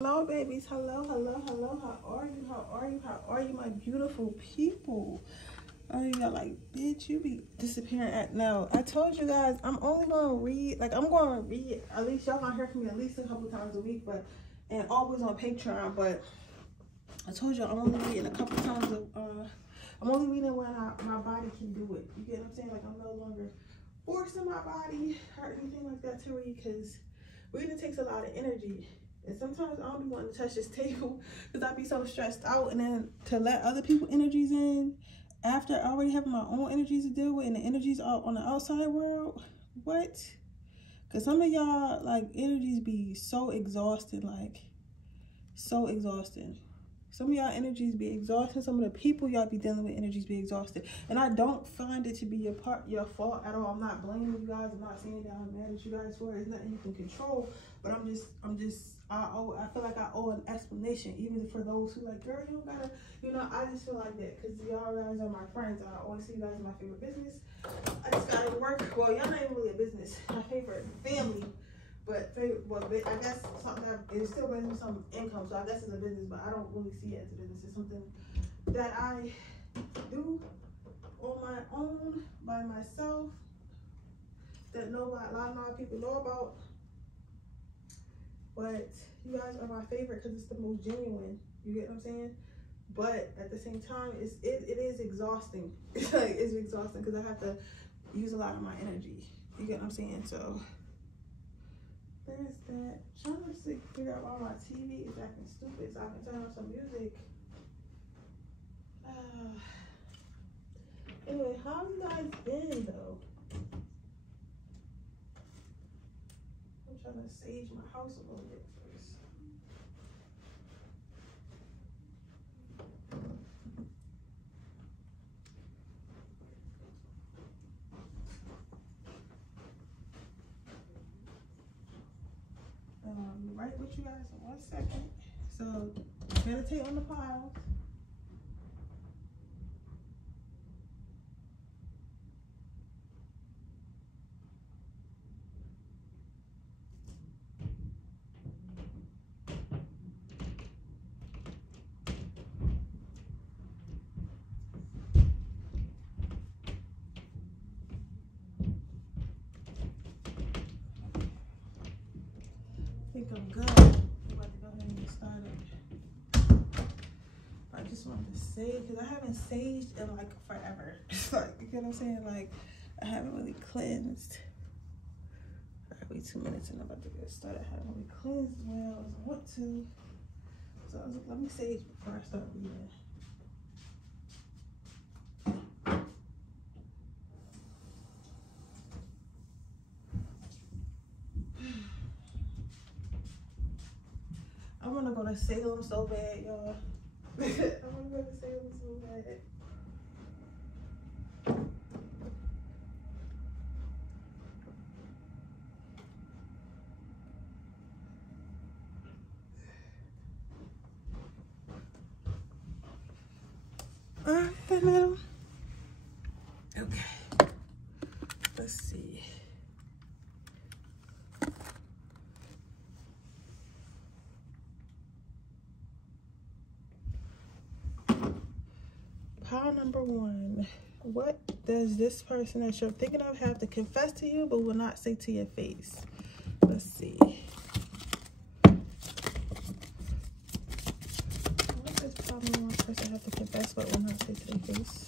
Hello babies, hello, how are you my beautiful people? Oh, you got like, bitch, you be disappearing at no. I told you guys I'm only gonna read, like I'm gonna read, at least y'all gonna hear from me at least a couple times a week, but and always on Patreon, but I told you I'm only reading a couple times I'm only reading when my body can do it. You get what I'm saying? Like I'm no longer forcing my body or anything like that to read, because reading takes a lot of energy. And sometimes I don't be wanting to touch this table because I be so stressed out, and then to let other people's energies in after I already have my own energies to deal with, and the energies out on the outside world. What? Because some of y'all, like, energies be so exhausting, like so exhausting. Some of y'all energies be exhausting. Some of the people y'all be dealing with energies be exhausted. And I don't find it to be your fault at all. I'm not blaming you guys. I'm not saying that I'm mad at you guys for it. It's nothing you can control. But I feel like I owe an explanation, even for those who like, girl, you don't gotta, you know, I just feel like that because y'all guys are my friends. I always see you guys in my favorite business. I just gotta work. Well, y'all not even really a business. My favorite family. But I guess something that it still brings me some income, so I guess it's a business, but I don't really see it as a business. It's something that I do on my own by myself that a lot of people know about. But you guys are my favorite because it's the most genuine. You get what I'm saying? But at the same time, it is exhausting. It's exhausting because I have to use a lot of my energy. You get what I'm saying? So there's that. I'm trying to figure out why my TV is acting stupid so I can turn on some music. Anyway, how have you guys been though? I'm trying to sage my house a little bit first. Right with you guys in 1 second. So meditate on the piles. I think I'm good. I'm about to go ahead and get started. I just wanted to say, because I haven't saged in like forever. Like, you get what I'm saying? Like, I haven't really cleansed. Alright, wait 2 minutes and I'm about to get started. I haven't really cleansed as well as I want to. So I was like, let me sage before I start reading. I want to go to Salem so bad, y'all. I want to go to Salem so bad. Alright, madam. Okay. Let's see. Pile number 1. What does this person that you're thinking of have to confess to you but will not say to your face? Let's see. What does pile number 1 person have to confess but will not say to their face?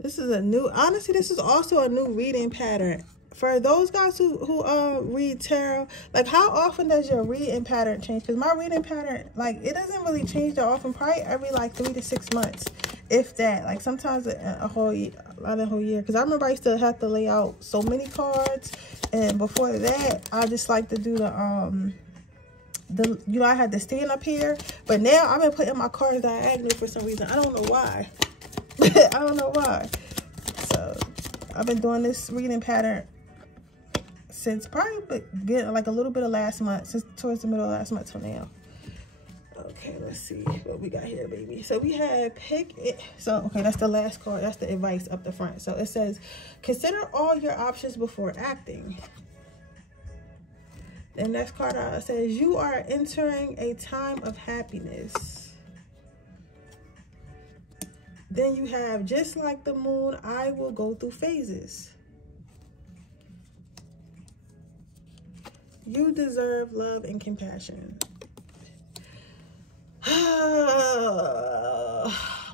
This is a new, honestly, this is also a new reading pattern for those guys who read tarot, like, how often does your reading pattern change? Because my reading pattern, like, it doesn't really change that often. Probably every like 3 to 6 months, if that. Like sometimes a whole year, not a whole year. Because I remember I used to have to lay out so many cards, and before that, I just like to do the you know, I had to stand up here, but now I've been putting my cards diagonal for some reason. I don't know why. I don't know why. So I've been doing this reading pattern since probably getting like a little bit of last month, since towards the middle of last month till now. Okay, let's see what we got here, baby. So we had pick it. So, okay, that's the last card. That's the advice up the front. So it says, consider all your options before acting. The next card says, you are entering a time of happiness. Then you have, just like the moon, I will go through phases. You deserve love and compassion.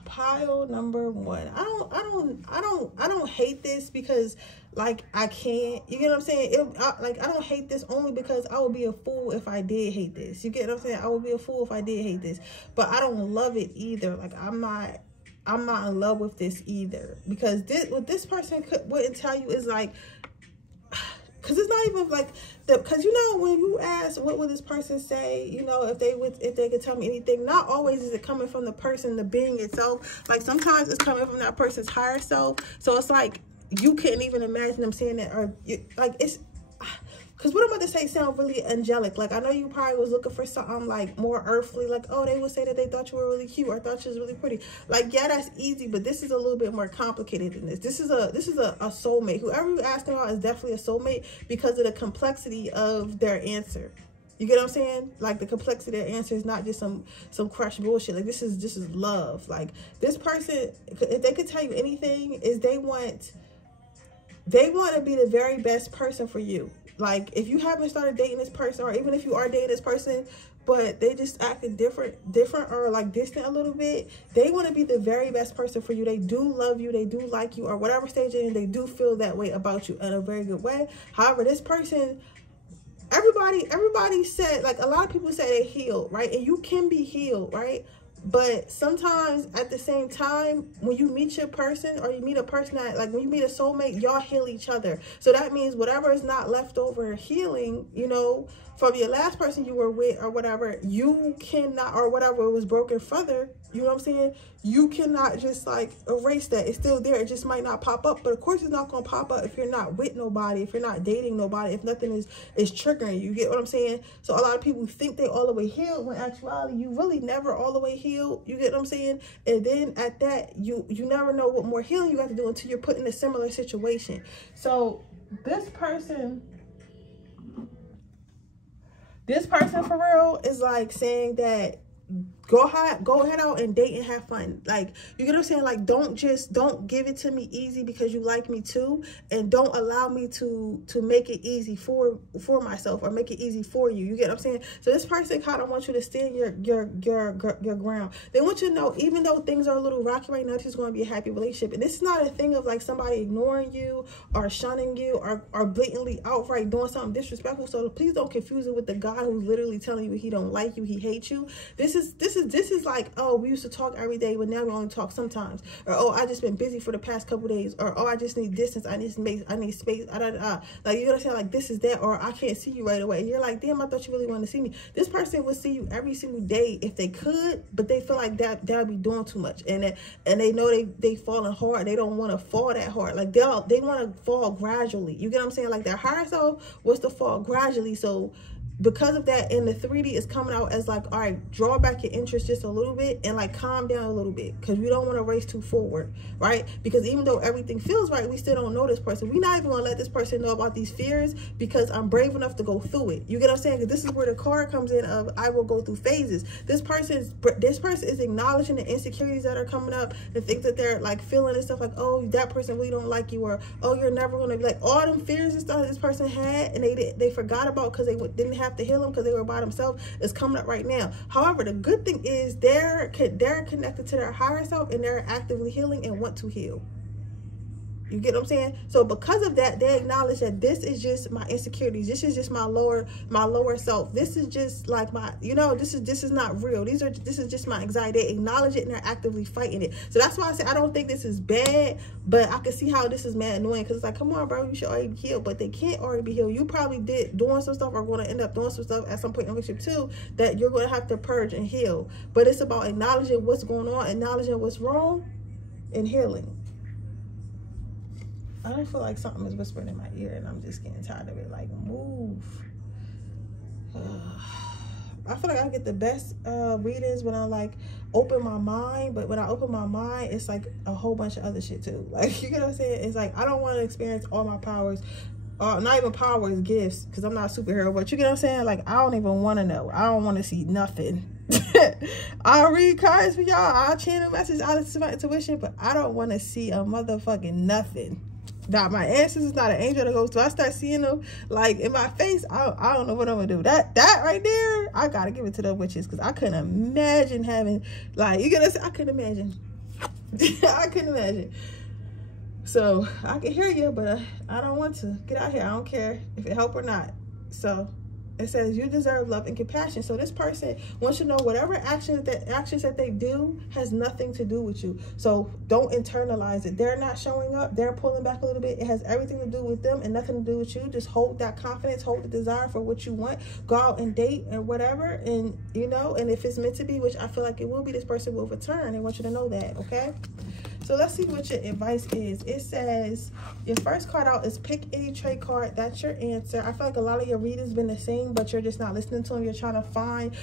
Pile number 1. I don't hate this because, like, I can't. You get what I'm saying? I don't hate this only because I would be a fool if I did hate this. You get what I'm saying? I would be a fool if I did hate this. But I don't love it either. Like, I'm not in love with this either, because what this person wouldn't tell you is like, because it's not even like because you know, when you ask what would this person say, you know, if they could tell me anything, not always is it coming from the person, the being itself. Like sometimes it's coming from that person's higher self. So it's like you couldn't even imagine them saying that, or like it's. Because what I'm about to say sound really angelic. Like, I know you probably was looking for something, like, more earthly. Like, oh, they would say that they thought you were really cute, or thought you was really pretty. Like, yeah, that's easy, but this is a little bit more complicated than this. This is a soulmate. Whoever you're asking about is definitely a soulmate because of the complexity of their answer. You get what I'm saying? Like, the complexity of their answer is not just some crush bullshit. Like, this is love. Like, this person, if they could tell you anything, is they want to be the very best person for you. Like, if you haven't started dating this person, or even if you are dating this person, but they just acted different or like distant a little bit, they want to be the very best person for you. They do love you. They do like you, or whatever stage you're in, they do feel that way about you in a very good way. However, this person, everybody said, like, a lot of people say they healed, right? And you can be healed, right? But sometimes at the same time, when you meet your person, or you meet a person that, like, when you meet a soulmate, y'all heal each other. So that means whatever is not left over healing, you know, from your last person you were with, or whatever, you cannot, or whatever was broken further, you know what I'm saying? You cannot just, like, erase that. It's still there. It just might not pop up. But of course it's not going to pop up if you're not with nobody, if you're not dating nobody, if nothing is triggering you. You get what I'm saying? So a lot of people think they all the way healed, when actuality you really never all the way healed. You get what I'm saying? And then at that, you never know what more healing you got to do until you're put in a similar situation. So this person for real is like saying that go head out and date and have fun. Like, you get what I'm saying? Like, don't give it to me easy because you like me too, and don't allow me to make it easy for myself, or make it easy for you. You get what I'm saying? So this person kind of wants you to stand your ground. They want you to know, even though things are a little rocky right now, this is going to be a happy relationship. And this is not a thing of like somebody ignoring you or shunning you or blatantly outright doing something disrespectful. So please don't confuse it with the guy who's literally telling you he don't like you, he hates you. This is like, oh, we used to talk every day, but now we only talk sometimes. Or, oh, I just been busy for the past couple days. Or, oh, I just need distance. I need space. Like, you know what I'm saying? Like, this is that. Or, I can't see you right away. And you're like, damn, I thought you really wanted to see me. This person would see you every single day if they could, but they feel like that would be doing too much. And they know they falling hard. They don't want to fall that hard. Like, they want to fall gradually. You get what I'm saying? Like, their higher self was to fall gradually. So because of that, and the 3D is coming out as like, all right, draw back your interest just a little bit and like calm down a little bit, because we don't want to race too forward, right? Because even though everything feels right, we still don't know this person. We're not even going to let this person know about these fears because I'm brave enough to go through it. You get what I'm saying? Because this is where the card comes in of I will go through phases. This person is acknowledging the insecurities that are coming up, the things that they're like feeling and stuff, like, oh, that person really don't like you, or oh, you're never going to be, like, all them fears and stuff that this person had and they forgot about because they didn't have to heal them because they were by themselves, is coming up right now. However, the good thing is they're connected to their higher self, and they're actively healing and want to heal. You get what I'm saying? So because of that, they acknowledge that this is just my insecurities. This is just my lower self. This is just like my, you know, this is not real. This is just my anxiety. They acknowledge it and they're actively fighting it. So that's why I say I don't think this is bad, but I can see how this is mad annoying, because it's like, come on, bro, you should already be healed. But they can't already be healed. You probably did doing some stuff, or going to end up doing some stuff at some point in the relationship too, that you're going to have to purge and heal. But it's about acknowledging what's going on, acknowledging what's wrong, and healing. I don't feel like something is whispering in my ear, and I'm just getting tired of it. Like, move. I feel like I get the best readings when I like open my mind, but when I open my mind, it's like a whole bunch of other shit too. Like, you get what I'm saying? It's like I don't want to experience all my powers, not even powers, gifts, because I'm not a superhero. But you get what I'm saying? Like, I don't even want to know. I don't want to see nothing. I'll read cards for y'all. I'll channel messages. I'll listen to my intuition, but I don't want to see a motherfucking nothing. Not my ancestors, not an angel that goes to. I start seeing them like in my face. I don't know what I'm gonna do. That right there, I gotta give it to the witches, because I couldn't imagine having, like, you gotta say, I couldn't imagine. I couldn't imagine. So I can hear you, but I don't want to. Get out here. I don't care if it help or not. So it says you deserve love and compassion. So this person wants you to know whatever actions that they do has nothing to do with you. So don't internalize it. They're not showing up. They're pulling back a little bit. It has everything to do with them and nothing to do with you. Just hold that confidence, hold the desire for what you want. Go out and date and whatever. And, you know, and if it's meant to be, which I feel like it will be, this person will return. They want you to know that, okay? So let's see what your advice is. It says your first card out is pick any trade card. That's your answer. I feel like a lot of your readings been the same, but you're just not listening to them. You're trying to find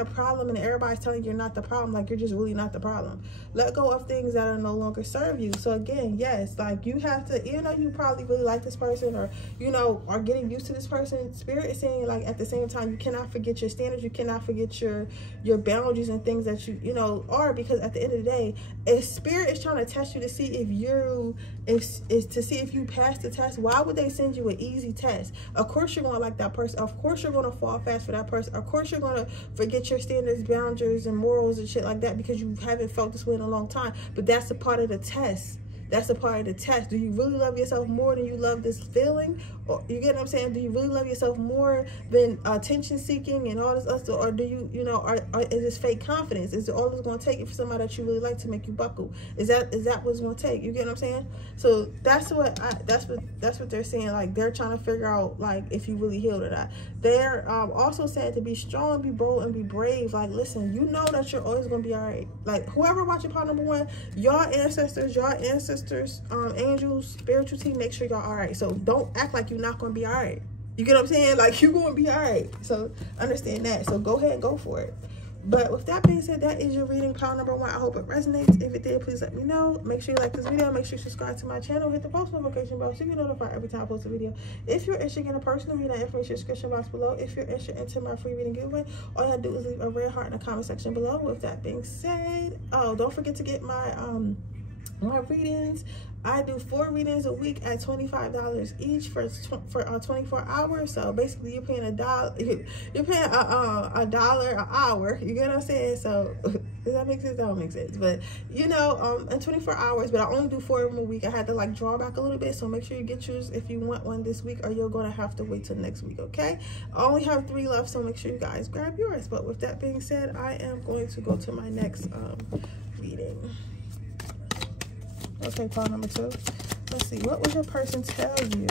a problem, and everybody's telling you you're not the problem. Like, you're just really not the problem. Let go of things that are no longer serve you. So again, yes, like, you have to, even though you probably really like this person, or, you know, are getting used to this person, Spirit is saying, like, at the same time, you cannot forget your standards. You cannot forget your boundaries and things that you know are, because at the end of the day, if Spirit is trying to test you to see if to see if you pass the test, why would they send you an easy test? Of course you're going to like that person. Of course you're going to fall fast for that person. Of course you're going to forget your standards, boundaries, and morals and shit like that, because you haven't felt this way in a long time. But that's a part of the test. That's a part of the test. Do you really love yourself more than you love this feeling? Or, you get what I'm saying? Do you really love yourself more than attention seeking and all this other stuff? Or do you, you know, is this fake confidence? Is it all it's going to take for somebody that you really like to make you buckle? Is that what it's going to take? You get what I'm saying? So that's what they're saying. Like, they're trying to figure out, like, if you really healed or not. They're also saying to be strong, be bold, and be brave. Like, listen, you know that you're always going to be all right. Like, whoever watching part number 1, y'all ancestors, angels, spiritual team, make sure y'all all right. So don't act like you're not going to be all right. You get what I'm saying? Like, you're going to be all right. So understand that. So go ahead and go for it. But with that being said, that is your reading, pile number 1. I hope it resonates. If it did, please let me know. Make sure you like this video. Make sure you subscribe to my channel. Hit the post notification bell so you get notified every time I post a video. If you're interested in a personal reading, information description box below. If you're interested into my free reading giveaway, all you have to do is leave a red heart in the comment section below. With that being said, oh, don't forget to get my my readings. I do 4 readings a week at $25 each for 24 hours. So basically, you're paying $1. You're paying $1 an hour. You get what I'm saying? So does that make sense? That don't make sense. But you know, in 24 hours. But I only do 4 of them a week. I had to like draw back a little bit. So make sure you get yours if you want one this week, or you're gonna have to wait till next week. Okay? I only have 3 left, so make sure you guys grab yours. But with that being said, I am going to go to my next reading. Okay, pile number 2. Let's see. What would your person tell you?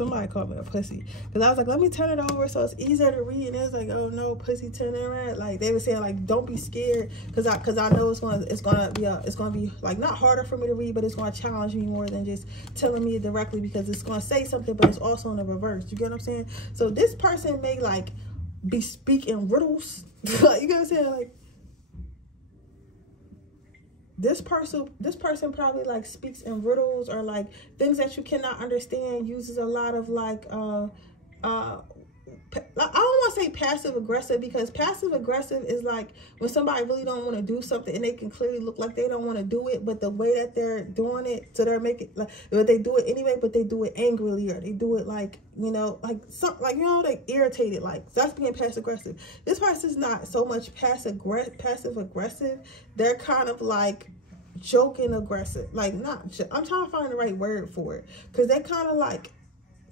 somebody called me a pussy. Because I was like, let me turn it over so it's easier to read. And it was like, oh no, pussy turning around. Like they were saying, like, don't be scared. Because I know it's gonna be like not harder for me to read, but it's gonna challenge me more than just telling me it directly, because it's gonna say something, but it's also in the reverse. You get what I'm saying? So this person may like be speaking riddles. You get what I'm saying? Like this person probably like speaks in riddles, or like things that you cannot understand, uses a lot of like I don't want to say passive aggressive, because passive aggressive is like when somebody really don't want to do something and they can clearly look like they don't want to do it, but the way that they're doing it, so they're making like, but they do it anyway, but they do it angrily, or they do it like, you know, like something like, you know, they irritated. Like that's being passive aggressive. This person's not so much passive aggressive. They're kind of like joking aggressive. Like I'm trying to find the right word for it, because they kind of like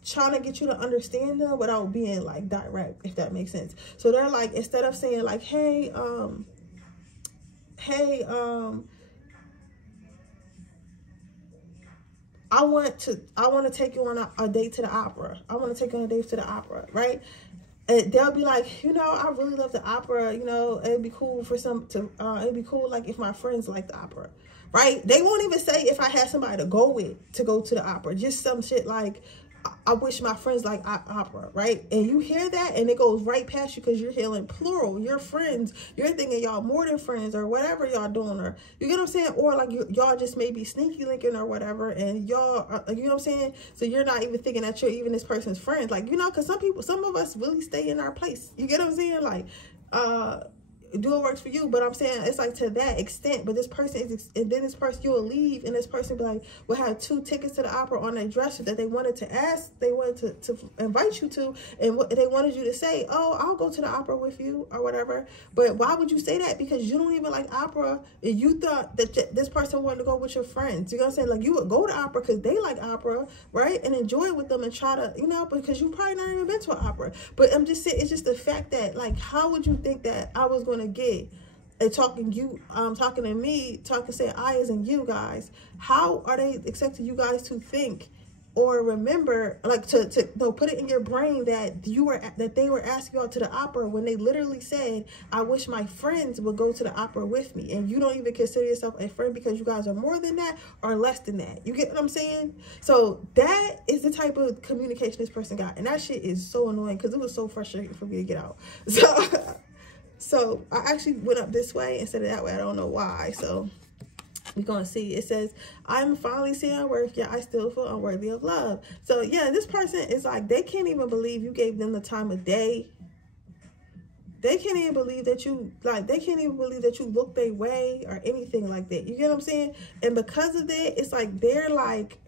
trying to get you to understand them without being like direct, if that makes sense. So they're like, instead of saying like, hey, I want to take you on a date to the opera. I want to take you on a date to the opera, right? And they'll be like, you know, I really love the opera. You know, it'd be cool for it'd be cool like if my friends like the opera, right? They won't even say if I had somebody to go with to go to the opera. Just some shit like, I wish my friends like opera, right? And you hear that and it goes right past you, because you're hearing plural. Your friends, you're thinking y'all more than friends, or whatever y'all doing, or you get what I'm saying? Or like y'all just maybe sneaky linking or whatever, and y'all, you know what I'm saying? So you're not even thinking that you're even this person's friends. Like, you know, because some of us really stay in our place. You get what I'm saying? Like, do what works for you, but I'm saying it's like to that extent. But this person is, and then this person, you will leave, and this person be like, will have 2 tickets to the opera on their dresser that they wanted to invite you to, and what they wanted you to say, oh, I'll go to the opera with you or whatever. But why would you say that? Because you don't even like opera, and you thought that this person wanted to go with your friends. You know what I'm saying? Like you would go to opera because they like opera, right? And enjoy it with them and try to, you know, because you probably not even been to an opera. But I'm just saying, it's just the fact that, like, how would you think that I was going to get talking to me, saying I as in you guys? How are they expecting you guys to think or remember, like to put it in your brain that they were asking y'all to the opera when they literally said, I wish my friends would go to the opera with me, and you don't even consider yourself a friend because you guys are more than that or less than that. You get what I'm saying? So that is the type of communication this person got, and that shit is so annoying because it was so frustrating for me to get out. So I actually went up this way instead of that way. I don't know why. So we're going to see. It says, I'm finally seeing our worth, yet I still feel unworthy of love. So yeah, this person is like, they can't even believe you gave them the time of day. They can't even believe that you, like, they can't even believe that you looked their way or anything like that. You get what I'm saying? And because of that, it's like, they're like,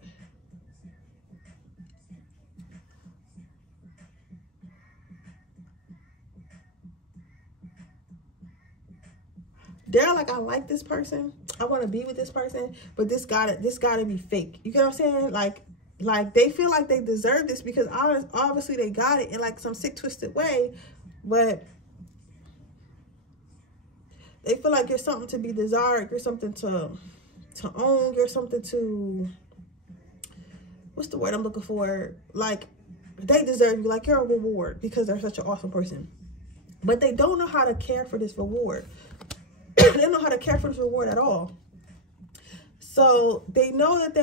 I like this person, I want to be with this person, but this gotta be fake. You get what I'm saying? Like they feel like they deserve this because obviously they got it in like some sick, twisted way, but they feel like you're something to be desired, you're something to own, you're something to, what's the word I'm looking for? Like they deserve you, like you're a reward because they're such an awesome person, but they don't know how to care for this reward. They don't know how to care for this reward at all. So they know that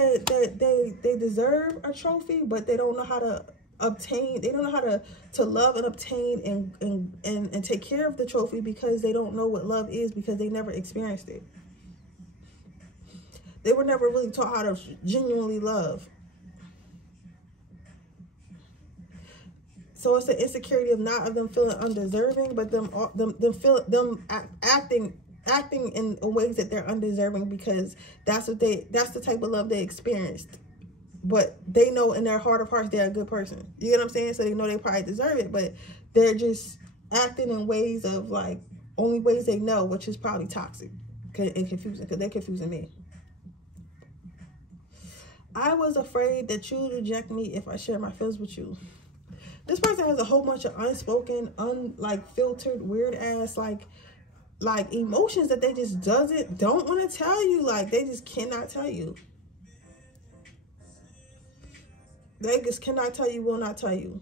they deserve a trophy, but they don't know how to obtain. They don't know how to love and obtain and take care of the trophy because they don't know what love is, because they never experienced it. They were never really taught how to genuinely love. So it's the insecurity of not of them feeling undeserving, but them acting in ways that they're undeserving because that's the type of love they experienced. But they know in their heart of hearts they're a good person. You get what I'm saying? So they know they probably deserve it, but they're just acting in ways of like only ways they know, which is probably toxic and confusing because they're confusing me. I was afraid that you would reject me if I share my feelings with you. This person has a whole bunch of unspoken, filtered, weird ass like emotions that they just don't want to tell you. Like they just cannot tell you. They just cannot tell you, will not tell you.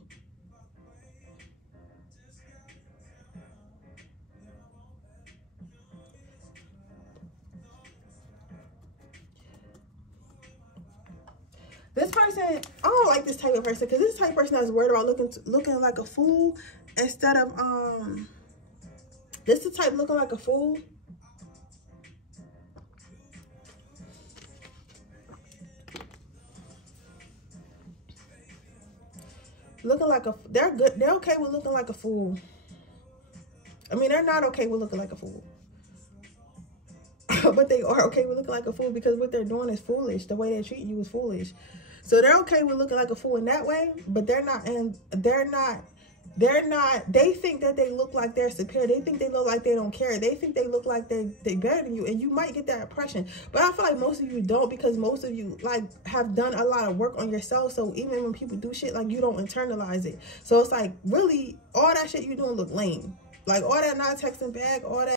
This person, I don't like this type of person, because this type of person that's worried about looking like a fool instead of this is the type looking like a fool. Looking like they're good. They're okay with looking like a fool. I mean, they're not okay with looking like a fool. But they are okay with looking like a fool because what they're doing is foolish. The way they're treating you is foolish. So they're okay with looking like a fool in that way, but they're not, and they think that they look like they're superior. They think they look like they don't care. They think they look like they better than you, and you might get that impression. But I feel like most of you don't, because most of you like have done a lot of work on yourself. So even when people do shit, like, you don't internalize it. So it's like, really, all that shit you doing look lame. Like, all that not texting back, all that